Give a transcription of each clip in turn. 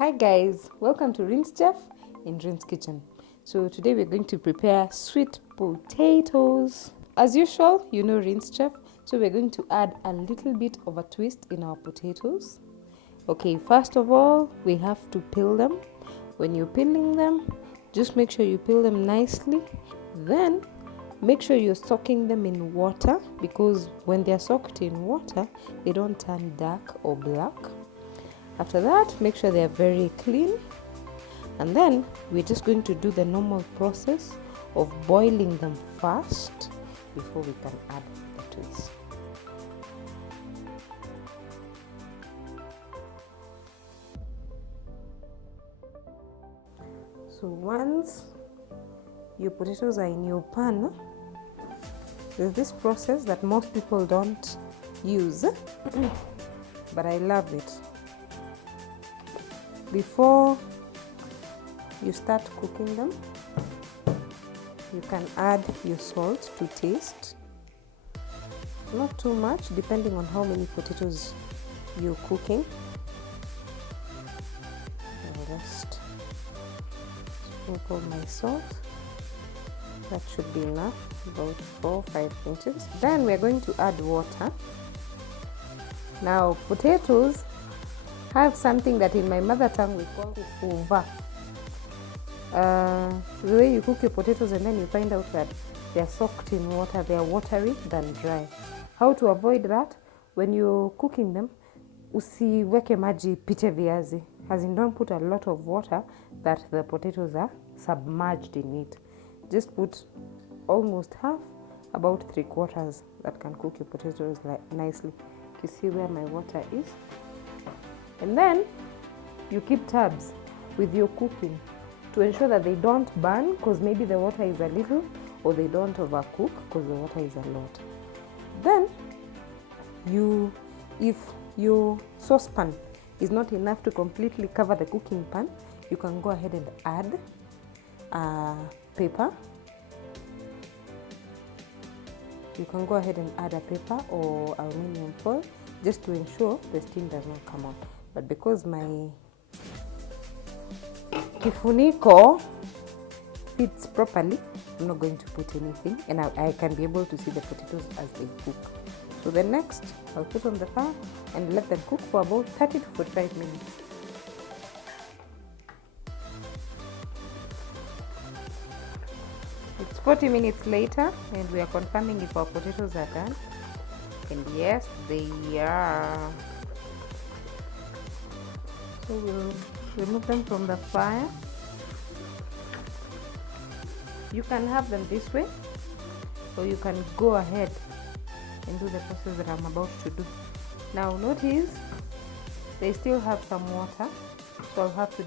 Hi guys, welcome to Rinschef in Rin's kitchen. So today we're going to prepare sweet potatoes. As usual, you know Rinschef, so we're going to add a little bit of a twist in our potatoes. Okay, first of all, we have to peel them. When you're peeling them, just make sure you peel them nicely. Then make sure you're soaking them in water, because when they're soaked in water, they don't turn dark or black. After that, make sure they're very clean, and then we're just going to do the normal process of boiling them first before we can add the twist. So once your potatoes are in your pan, there's this process that most people don't use but I love it. Before you start cooking them, you can add your salt to taste. Not too much, depending on how many potatoes you're cooking. I'll just sprinkle my salt. That should be enough, about 4 or 5 inches. Then we're going to add water. Now, potatoes have something that in my mother tongue we call kuva. The way you cook your potatoes and then you find out that they are soaked in water, they are watery than dry. How to avoid that? When you're cooking them, usiweke maji pite viazi. As in, don't put a lot of water that the potatoes are submerged in it. Just put almost half, about 3/4, that can cook your potatoes nicely. You see where my water is? And then you keep tabs with your cooking to ensure that they don't burn, because maybe the water is a little, or they don't overcook because the water is a lot. Then if your saucepan is not enough to completely cover the cooking pan, you can go ahead and add paper. You can go ahead and add a paper or aluminum foil just to ensure the steam does not come out. But because my kifuniko fits properly, I'm not going to put anything, and I can be able to see the potatoes as they cook. So the next, I'll put on the fire and let them cook for about 30 to 45 minutes. It's 40 minutes later, and we are confirming if our potatoes are done. And yes, they are. So we'll remove them from the fire. You can have them this way, or you can go ahead and do the process that I'm about to do. Now notice they still have some water, so I'll have to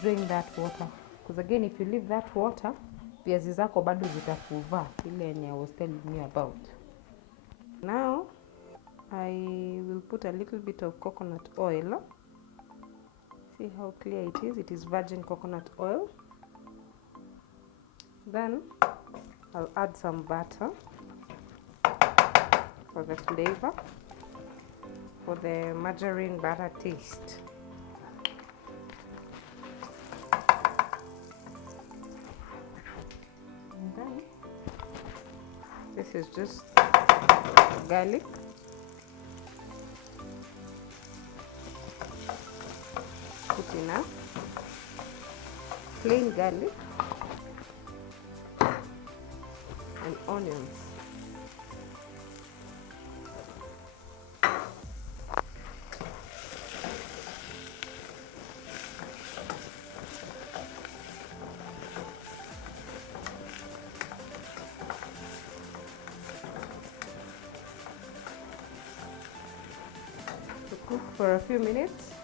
drain that water, because again, if you leave that water, viazi zako bado zitakuva, ile yenye I was telling you about. Now I will put a little bit of coconut oil. See how clear it is? It is virgin coconut oil. Then I'll add some butter for the flavor, for the margarine butter taste. And then this is just garlic. Put enough plain garlic and onions. To cook for a few minutes.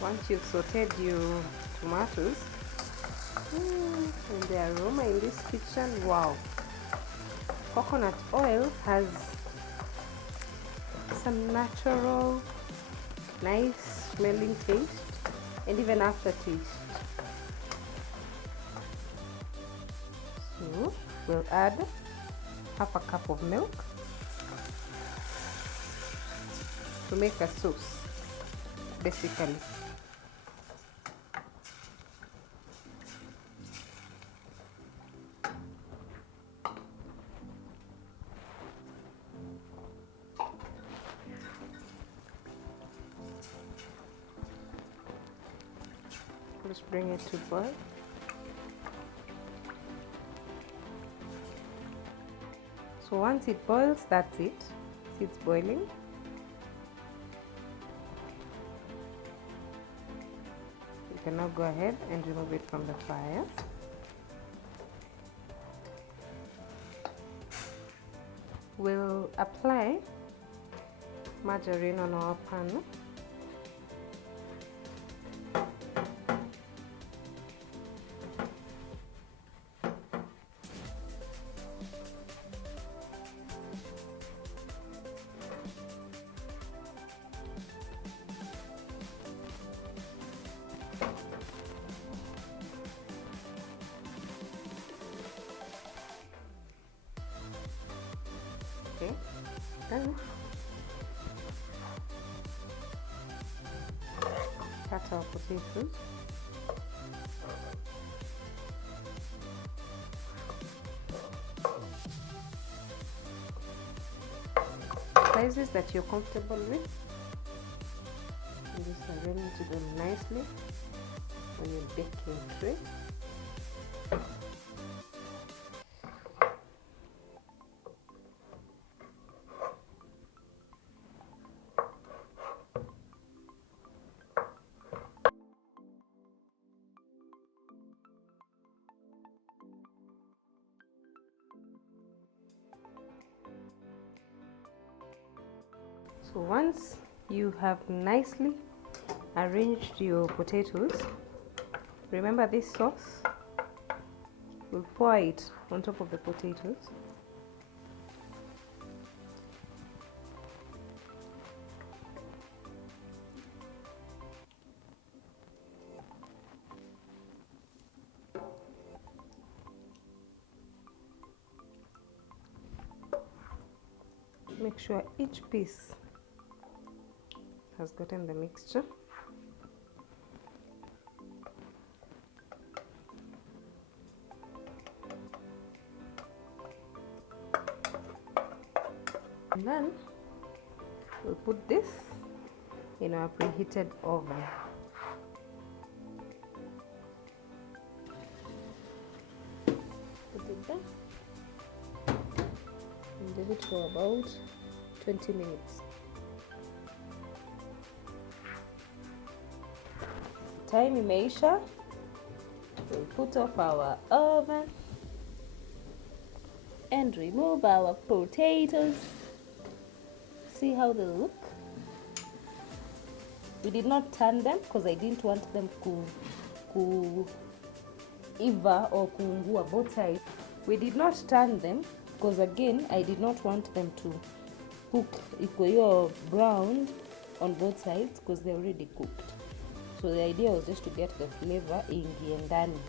Once you've sauteed your tomatoes, and the aroma in this kitchen, wow! Coconut oil has some natural, nice smelling taste, and even aftertaste. So we'll add half a cup of milk. to make a sauce, basically. Just bring it to boil. So once it boils, that's it. See, it's boiling. You can now go ahead and remove it from the fire. We'll apply margarine on our pan. Okay, then cut our potatoes. Sizes that you're comfortable with. And just arrange them nicely on your baking tray. So once you have nicely arranged your potatoes, remember this sauce, we'll pour it on top of the potatoes. Make sure each piece has gotten the mixture. And then we'll put this in our preheated oven. Put it there and leave it for about 20 minutes. Time measure. We'll put off our oven and remove our potatoes. See how they look. We did not turn them because I didn't want them to iva or kuungua both sides. We did not turn them because again I did not want them to cook equal brown on both sides because they're already cooked. So the idea was just to get the flavor ingie ndani.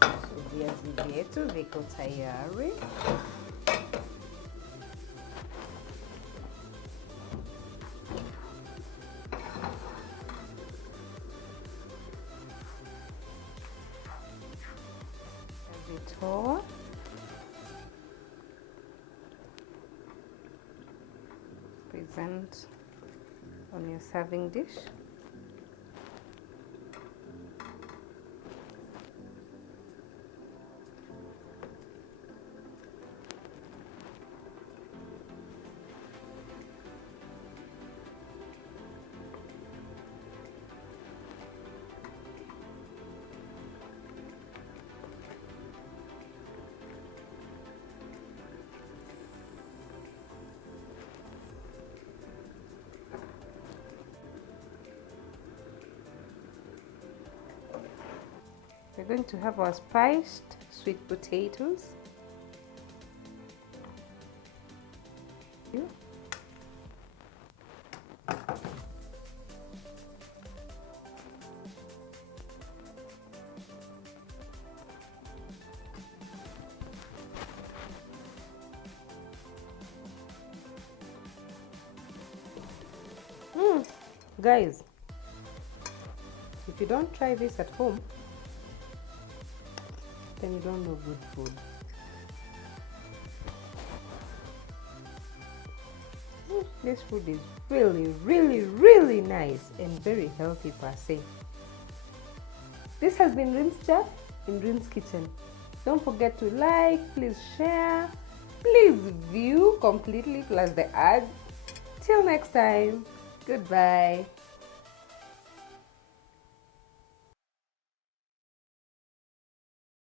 So viazi vyetu viko tayari. Vitoa. Present on your serving dish. We're going to have our spiced sweet potatoes. Guys, if you don't try this at home, then you don't know good food. This food is really, really, really nice and very healthy per se. This has been Rinschef in Rin's Kitchen. Don't forget to like, please share, please view completely plus the ads. Till next time, goodbye.